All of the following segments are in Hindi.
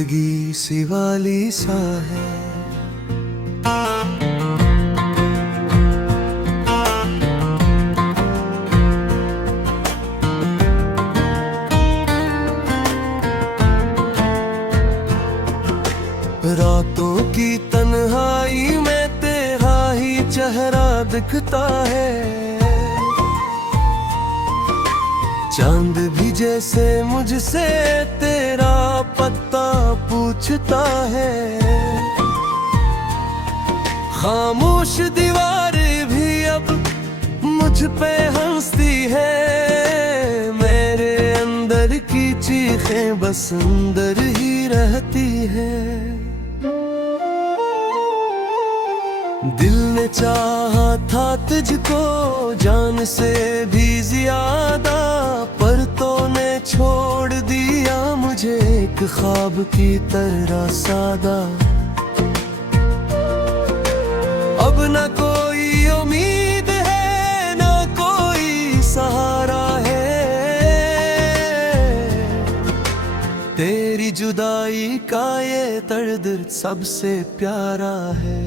जिंदगी सिवाली सा है। रातों की तन्हाई में तेरा ही चेहरा दिखता है। चांद भी जैसे मुझसे तेरा पता पूछता है। खामोश दीवार भी अब मुझ पे हंसती है। मेरे अंदर की चीखें बस अंदर ही रहती है। दिल ने चाहा था तुझको जान से भी ज्यादा, पर तूने छोड़ दिया मुझे एक ख्वाब की तरह सादा। अब न कोई उम्मीद है न कोई सहारा है। तेरी जुदाई का ये दर्द सबसे प्यारा है।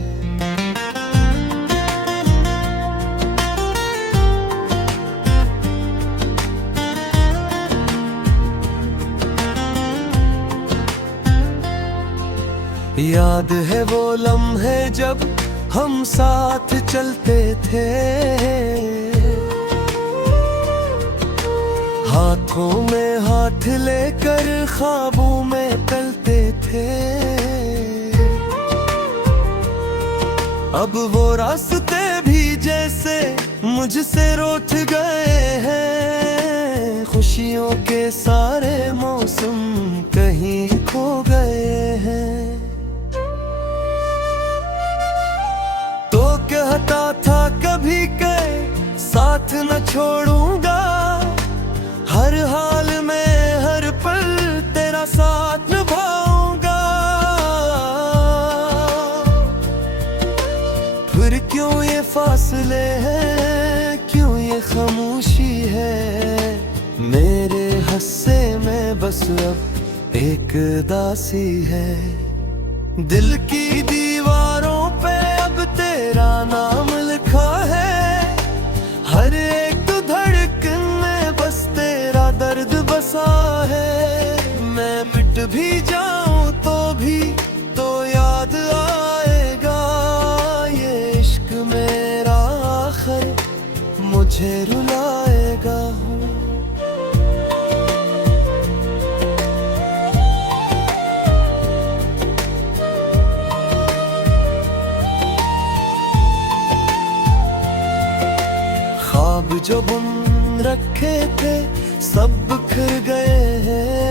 याद है वो लम्हे जब हम साथ चलते थे। हाथों में हाथ लेकर ख्वाबों में चलते थे। अब वो रास्ते भी जैसे मुझसे रूठ गए हैं। खुशियों के सारे मौसम कहीं खो गए हैं। कहता था कभी के साथ न छोड़ूंगा, हर हाल में हर पल तेरा साथ निभाऊंगा। फिर क्यों ये फासले हैं, क्यों ये खामोशी है। मेरे हस्से में बस अब एक दासी है। दिल की दीवारों पे अब तेरा नाम लिखा है। हर एक धड़कन में बस तेरा दर्द बसा है। मैं मिट भी जाऊं तो भी तो याद आएगा। ये इश्क मेरा आखिर मुझे रुलाएगा। जो बुन रखे थे सब बिखर गए हैं।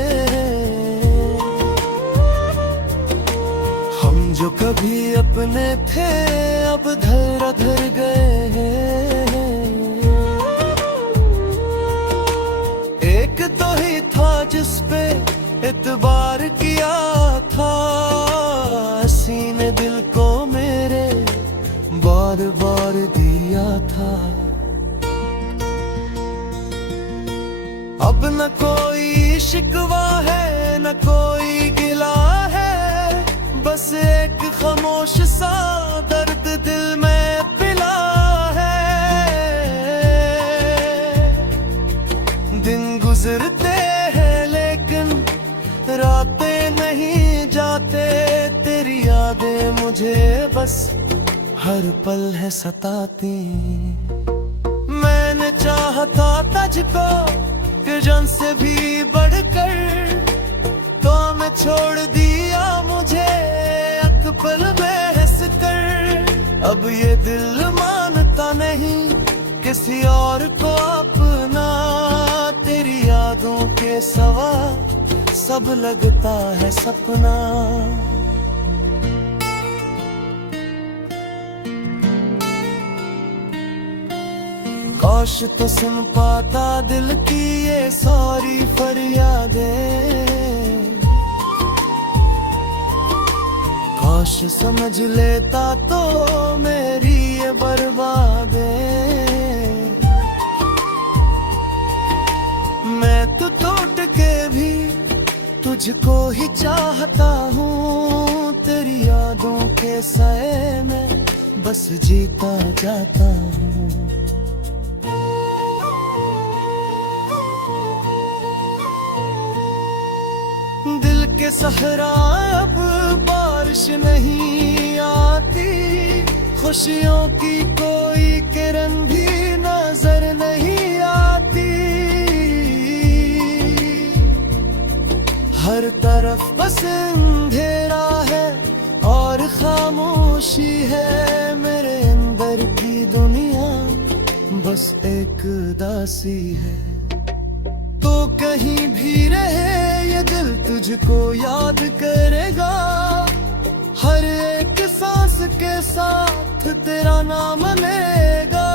हम जो कभी अपने थे अब धर धर गए हैं। एक तो ही था जिस पे इतबार किया था। सीने दिल को मेरे बार बार दिया था। अब न कोई शिकवा है न कोई गिला है। बस एक खामोश सा दर्द दिल में पिला है। दिन गुजरते हैं लेकिन रातें नहीं जाते। तेरी यादें मुझे बस हर पल है सताती। मैंने चाहा था तुझको कि जान से भी बढ़कर, तो मैं छोड़ दिया मुझे एक पल में हंस कर। अब ये दिल मानता नहीं किसी और को अपना। तेरी यादों के सवा सब लगता है सपना। काश तो सुन पाता दिल की ये सारी फरियादें। काश समझ लेता तो मेरी ये बर्बादें। मैं तो टूट के भी तुझको ही चाहता हूँ, तेरी यादों के साए में बस जीता जाता हूँ। दिल के सहरा अब बारिश नहीं आती, खुशियों की कोई किरण भी नजर नहीं आती। हर तरफ बस अंधेरा है और खामोशी है, मेरे अंदर की दुनिया बस एक दासी है। तो कहीं भी रहे ये दिल तुझको याद करेगा, हर एक सांस के साथ तेरा नाम लेगा।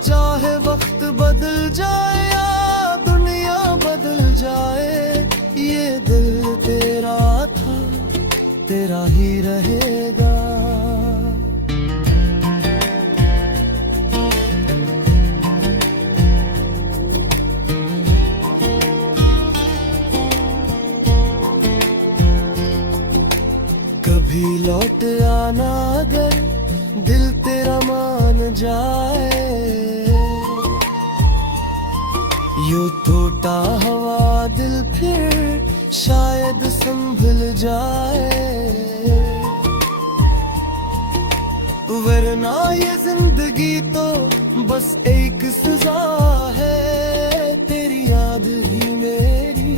चाहे वक्त बदल जाए या दुनिया बदल जाए, ये दिल तेरा था, तेरा ही रहेगा। कभी लौट आना अगर दिल तेरा मान जाए, यूं टूटा हुआ दिल फिर शायद संभल जाए। वरना ये जिंदगी तो बस एक सजा है, तेरी याद ही मेरी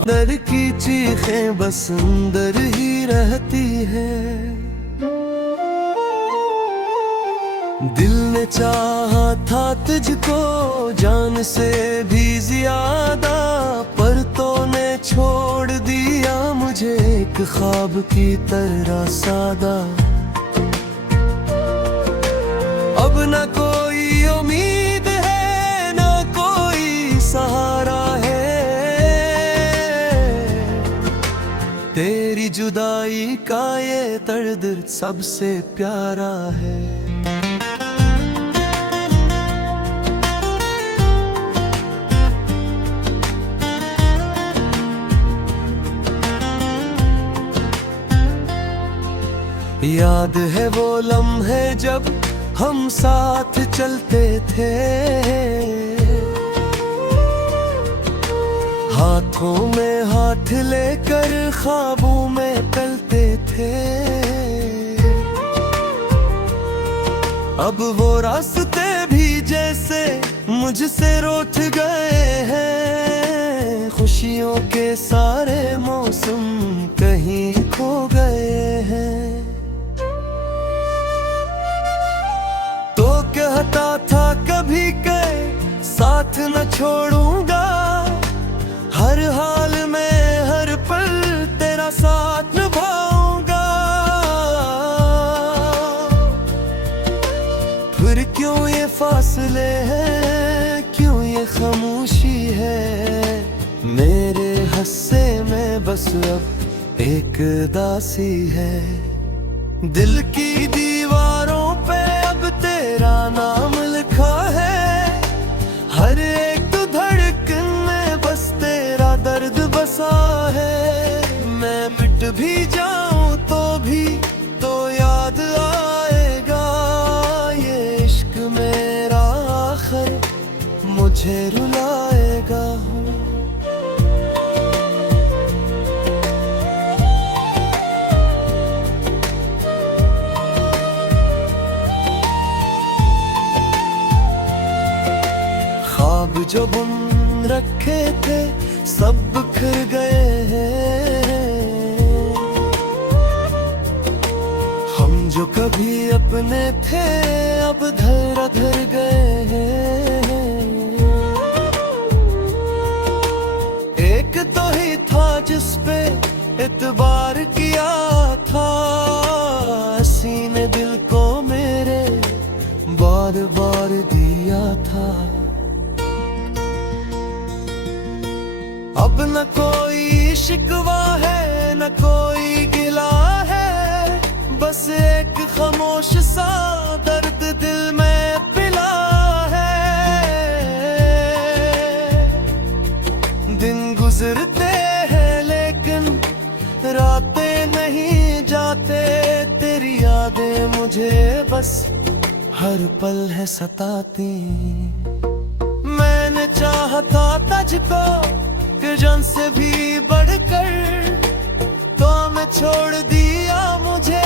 अंदर की चीखें बस अंदर ही रहती है। दिल ने चाहा था तुझको जान से भी ज्यादा, पर तूने छोड़ दिया मुझे एक ख्वाब की तरह सादा। अब न कोई उम्मीद है न कोई सहारा है, तेरी जुदाई का ये दर्द सबसे प्यारा है। याद है वो लम्हे जब हम साथ चलते थे, हाथों में हाथ लेकर ख्वाबों में चलते थे। अब वो रास्ते भी जैसे मुझसे रूठ गए हैं, खुशियों के सारे मौसम कहीं खो गए हैं। तो कहता था कभी के साथ न छोड़ूंगा, हर हाल में हर पल तेरा साथ निभाऊंगा। फिर क्यों ये फासले हैं, क्यों ये खामोशी है, मेरे हस्से में बस अब एक दासी है। दिल की दीवारों पे अब तेरा नाम लिखा है, हर एक धड़कन में बस तेरा दर्द बसा है। मैं मिट भी जाऊं तो भी तो याद आएगा, ये इश्क मेरा आखिर मुझे रुलाएगा। ख्वाब जो बुन रखे थे सब बिखर गए हैं, हम जो कभी अपने थे अब धर धर गए हैं। एक तो ही था जिस पे इतबार किया था, हंसी ने दिल को मेरे बार बार दिया था। अब न कोई शिकवा है न कोई गिला है, बस एक खामोश सा दर्द दिल में पिला है। दिन गुजरते बस हर पल है सताती। मैंने चाहा था तुझको कि जान से भी बढ़कर, तो मैं छोड़ दिया मुझे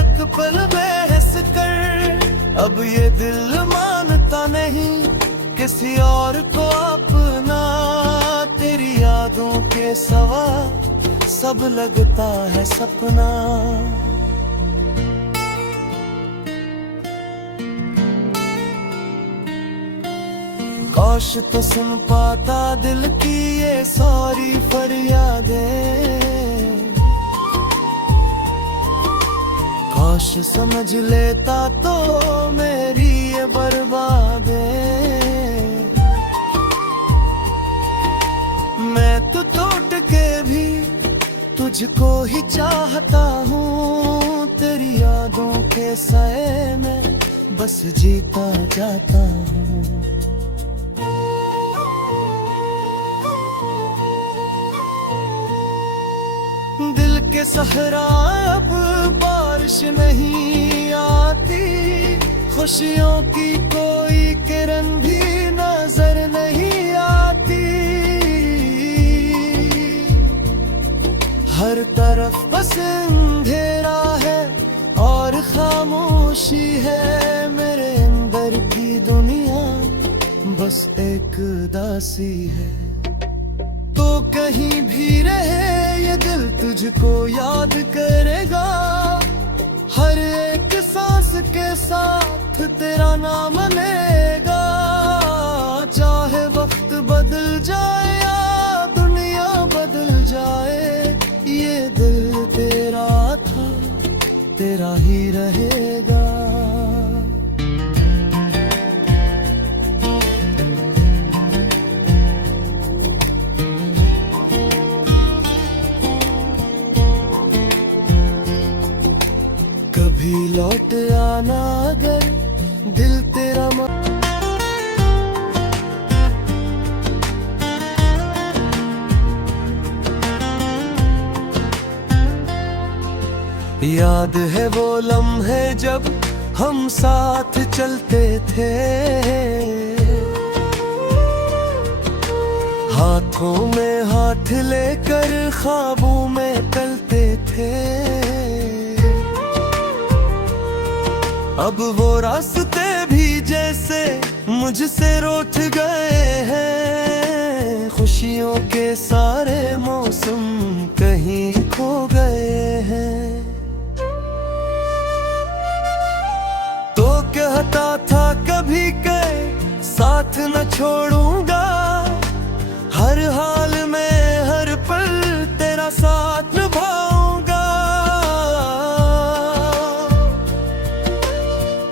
एक पल में हंस कर। अब ये दिल मानता नहीं किसी और को अपना, तेरी यादों के सवा सब लगता है सपना। काश तो सुन पाता दिल की ये सारी फरियादें, काश समझ लेता तो मेरी ये बर्बादें। मैं तो टूट के भी तुझको ही चाहता हूँ, तेरी यादों के साए में बस जीता जाता हूँ। दिल के सहरा अब बारिश नहीं आती, खुशियों की कोई किरण भी नजर नहीं आती। हर तरफ बस अंधेरा है और खामोशी है, मेरे अंदर की दुनिया बस एक दासी है। तो कहीं भी रहे ये दिल तुझको याद करेगा, हर एक सांस के साथ तेरा नाम लेगा। चाहे वक्त बदल जाए या दुनिया बदल जाए, ये दिल तेरा था तेरा ही रहेगा। कभी लौट आना अगर दिल तेरा याद है वो लम्हे जब हम साथ चलते थे, हाथों में हाथ लेकर ख्वाबों में चलते थे। अब वो रास्ते भी जैसे मुझसे रूठ गए हैं, खुशियों के सारे मौसम कहीं खो गए हैं। तो कहता था कभी के साथ न छोड़ूंगा, हर हाल में हर पल तेरा साथ निभाऊंगा।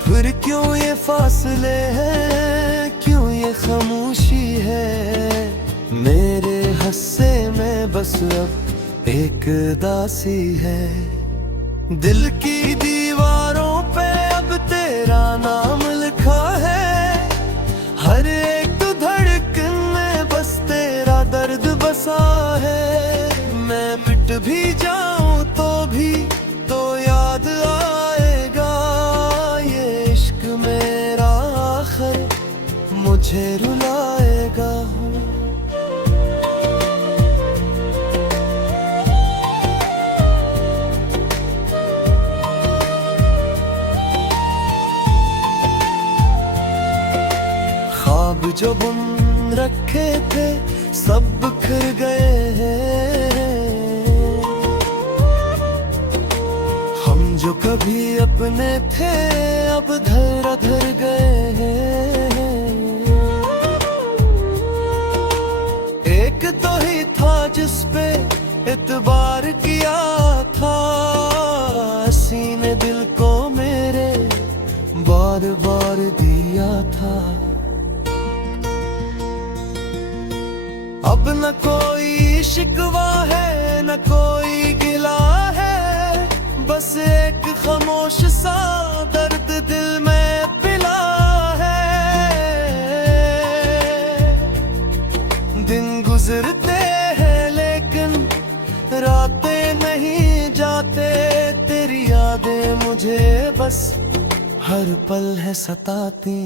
फिर क्यों ये फासले हैं, क्यों ये खामोशी है, मेरे हस्से में बस अब एक दासी है। दिल की दीवारों पे अब तेरा नाम लिखा है, हर एक धड़कन में बस तेरा दर्द बसा है। मैं मिट भी जाऊं तो भी तो याद आएगा, ये इश्क मेरा आखिर मुझे रुलाएगा। ख्वाब जो बुन रखे थे सब बिखर गए हैं, हम जो कभी अपने थे अब धर धर गए हैं। एक तो ही था जिस पे इतबार किया था, हंसी ने दिल को मेरे बार बार दिया था। अब न कोई शिकवा है न कोई गिला है, बस एक खामोश सा दर्द दिल में पिला है। दिन गुजरते हैं लेकिन रातें नहीं जाते, तेरी यादें मुझे बस हर पल है सताती।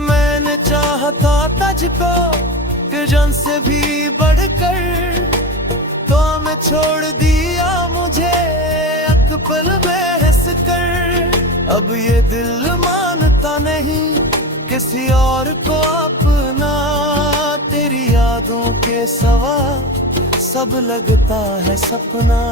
मैंने चाहा था तुझको कि जान से भी बढ़कर, तो मैं छोड़ दिया मुझे एक पल में हंस कर। अब ये दिल मानता नहीं किसी और को अपना, तेरी यादों के सवा सब लगता है सपना।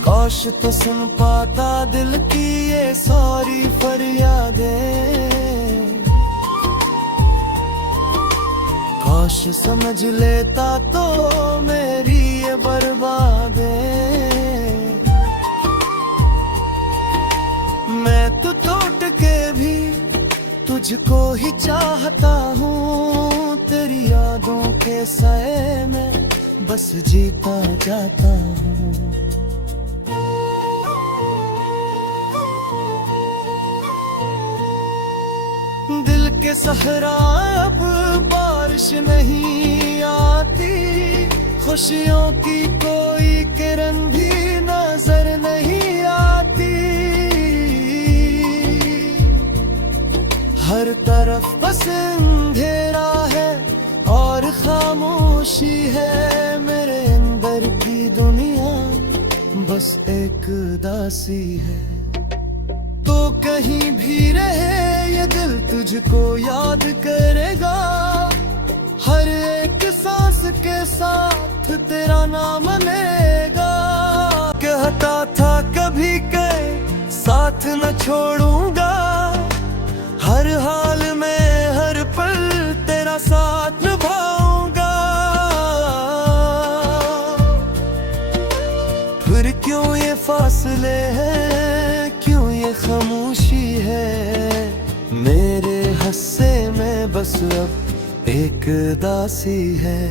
काश तो सुन पाता दिल की ये सारी फरियादें, काश समझ लेता तो मेरी ये बर्बादें। मैं तो टूट के भी तुझको ही चाहता हूँ, तेरी यादों के साए में बस जीता जाता हूँ। दिल के सहरा अब बारिश नहीं आती, खुशियों की कोई किरण भी नजर नहीं आती। हर तरफ बस अंधेरा है और खामोशी है, मेरे अंदर की दुनिया बस एक दासी है। तो कहीं भी रहे ये दिल तुझको याद करेगा, हर एक सांस के साथ तेरा नाम लेगा। कहता था कभी के साथ न छोड़ूंगा, हर हाल में हर पल तेरा साथ निभाऊंगा। फिर क्यों ये फासले हैं, क्यों ये खामोशी है, मेरे हस्से में बस अब एक दासी है।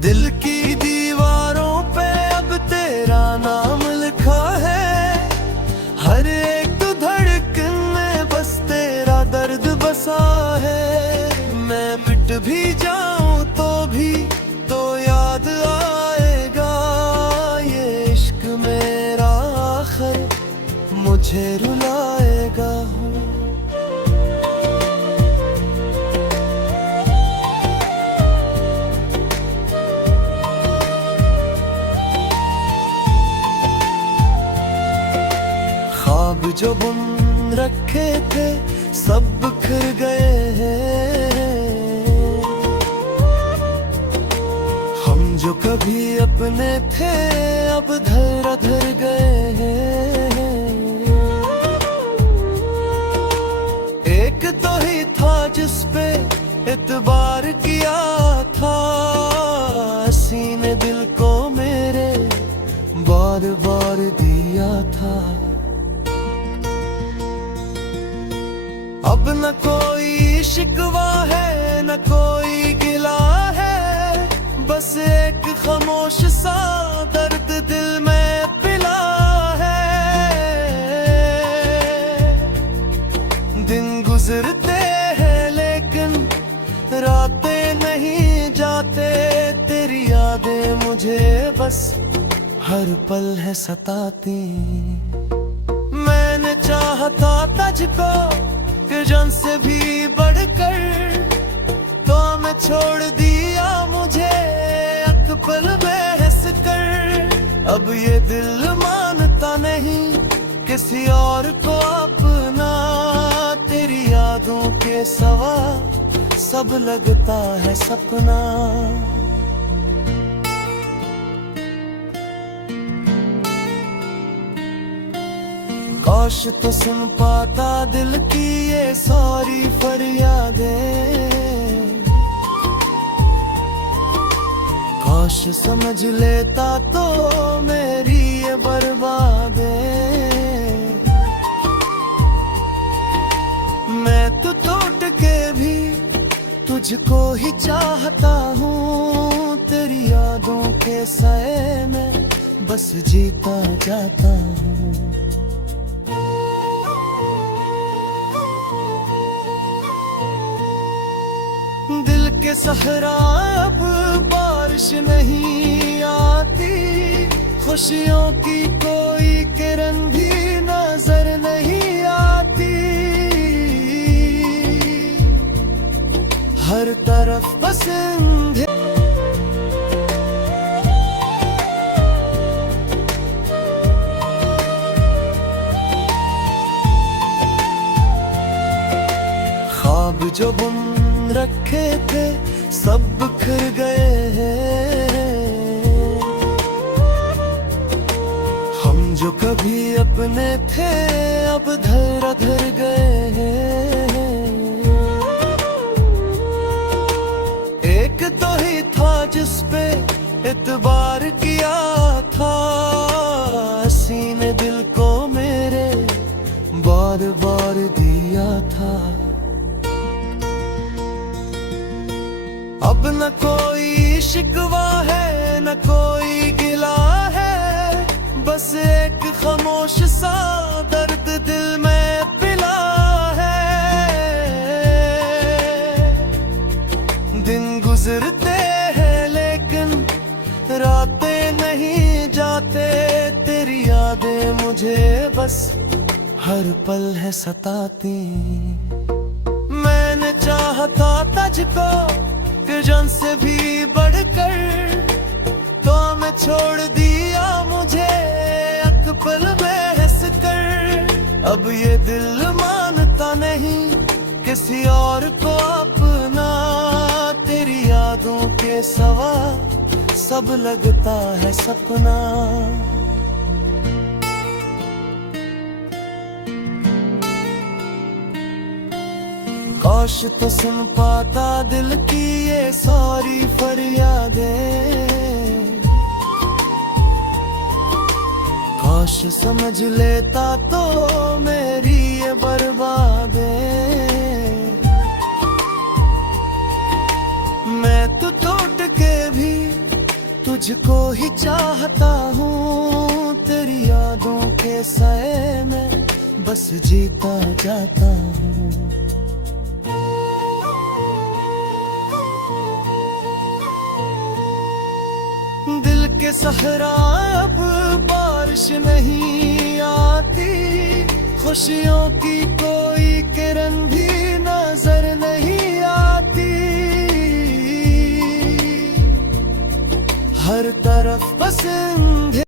दिल की दीवारों पे अब तेरा नाम लिखा है, हर एक धड़कन में बस तेरा दर्द बसा है। मैं मिट भी जाऊं तो भी तो याद आएगा, ये इश्क मेरा आखिर मुझे रुलाएगा। ख्वाब जो बुन रखे थे सब बिखर गए हैं, हम जो कभी अपने थे अब धर धर गए हैं। एक तो ही था जिस पे इतबार किया था, सीने दिल को मेरे बार बार दिया था। अब न कोई शिकवा है न कोई गिला है, बस एक खामोश सा दर्द दिल में पिला है। दिन गुजरते हैं लेकिन रातें नहीं जाते, तेरी यादें मुझे बस हर पल है सताती। मैंने चाहा था तुझको कि जान से भी बढ़कर, तो मैं छोड़ दिया मुझे एक पल में हंस कर। अब ये दिल मानता नहीं किसी और को अपना, तेरी यादों के सवा सब लगता है सपना। काश तो सुन पाता दिल की ये सारी फरियादें, काश समझ लेता तो मेरी ये बर्बादें। मैं तो टूट के भी तुझको ही चाहता हूँ, तेरी यादों के साए में बस जीता जाता हूँ। दिल के सहरा अब बारिश नहीं आती, खुशियों की कोई किरण भी नजर नहीं आती। हर तरफ बस अंधेरा, ख्वाब जो बुन रखे थे सब बिखर गए हैं। हम जो कभी अपने थे अब धरा धर गए हैं। एक तो ही था जिस पे इतबार किया था, सीने दिल को मेरे बार बार दिया था। अब न कोई शिकवा है न कोई गिला है, बस एक खामोश सा दर्द दिल में पिला है। दिन गुजरते हैं लेकिन रातें नहीं जाते, तेरी यादें मुझे बस हर पल है सताती। मैंने चाहा था तुझको कि जान से भी बढ़कर, तो मैं छोड़ दिया मुझे एक पल में हंस कर। अब ये दिल मानता नहीं किसी और को अपना, तेरी यादों के सवा सब लगता है सपना। काश तो सुन पाता दिल की ये सारी फरियादें, काश समझ लेता तो मेरी ये बर्बादें। मैं तो टूट के भी तुझको ही चाहता हूँ, तेरी यादों के साए में बस जीता जाता हूँ। के सहरा अब बारिश नहीं आती, खुशियों की कोई किरण भी नजर नहीं आती। हर तरफ बस अंधेरा।